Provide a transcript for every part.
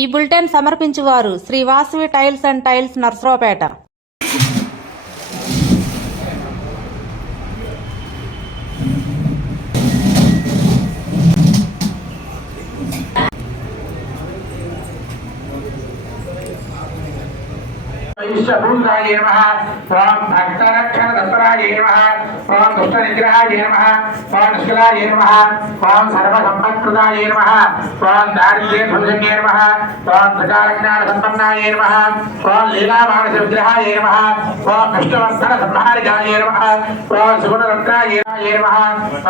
ఈ బులెటిన్ సమర్పించువారు Shri Vasavi tiles and tiles Narasaraopet. भूताय नमः ओम भक्तरक्षण तत्पराय नमः ओम दुष्ट निग्रहाय नमः ओम निष्कलाय नमः ओम सर्व संपत्प्रदाय नमः ओम दारिद्र्य ध्वंसन्ये नमः ओम प्रजाज्ञान संपन्नाय नमः ओम लीला मानस विग्रहाय नमः ओम विष्णुवर्धन संहारिकाय नमः ओम सुगुणरत्नाय नमः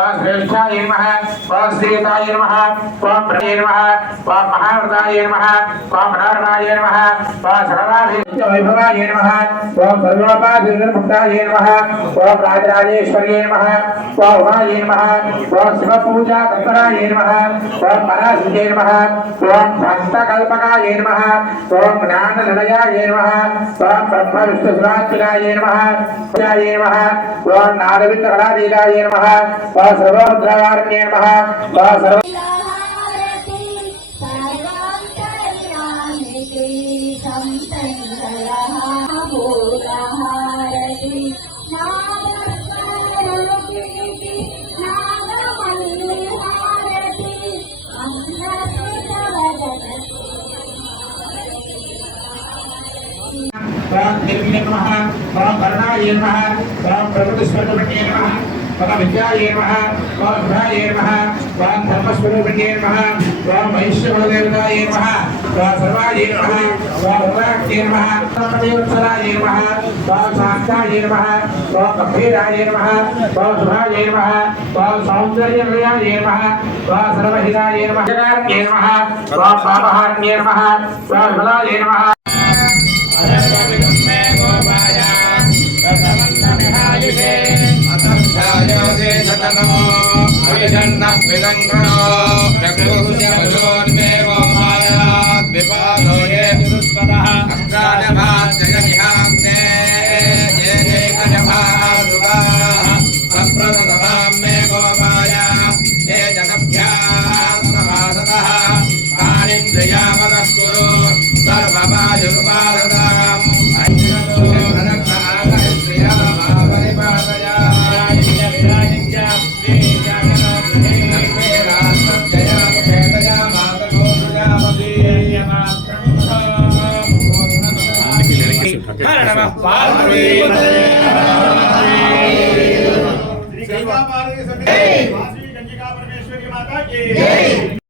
ओम श्रेष्ठाय नमः ओम श्रीताय नमः ओम प्रभे नमः ओम महाव्रताय नमः ओम मनोरमाय नमः ओम सर्वाधिक वैभवाय नमः ओम सर्वोपाधिर्मुक्ताय नमः ओम राजराजेश्वर्ये नमः ओम उमाये नमः ओम शिवपूजा तत्पराय नमः ओम पराशक्ते नमः ओम भक्तकल्पकाय नमः ओम ज्ञाननिलयाय नमः ओम ब्रह्मविष्णुसुरात्मकाय नमः ओम नारविन्दकलादीलाय नमः ओम सर्वरुद्रावारण्ये नमः ओम सर्व नमः ओम कर्णाय नमः ओम प्रकृतिस्वरूपिणे नमः ओम विद्याय नमः ओम बुधाय नमः ओम धर्मस्वरूपिणे नमः ओम वैश्वदेवताय नमः ओम सर्वाय नमः ओम उपाक्ते नमः ओम देवत्सराय नमः ओम शास्त्राय नमः ओम गंभीराय नमः ओम शुभाय नमः ओम सौंदर्यमयाय नमः ओम सर्वहिताय नमः जगार्ण्ये नमः ओम पापहार्ण्ये नमः ओम विमलाय नमः गंगा परमेश्वरी माता की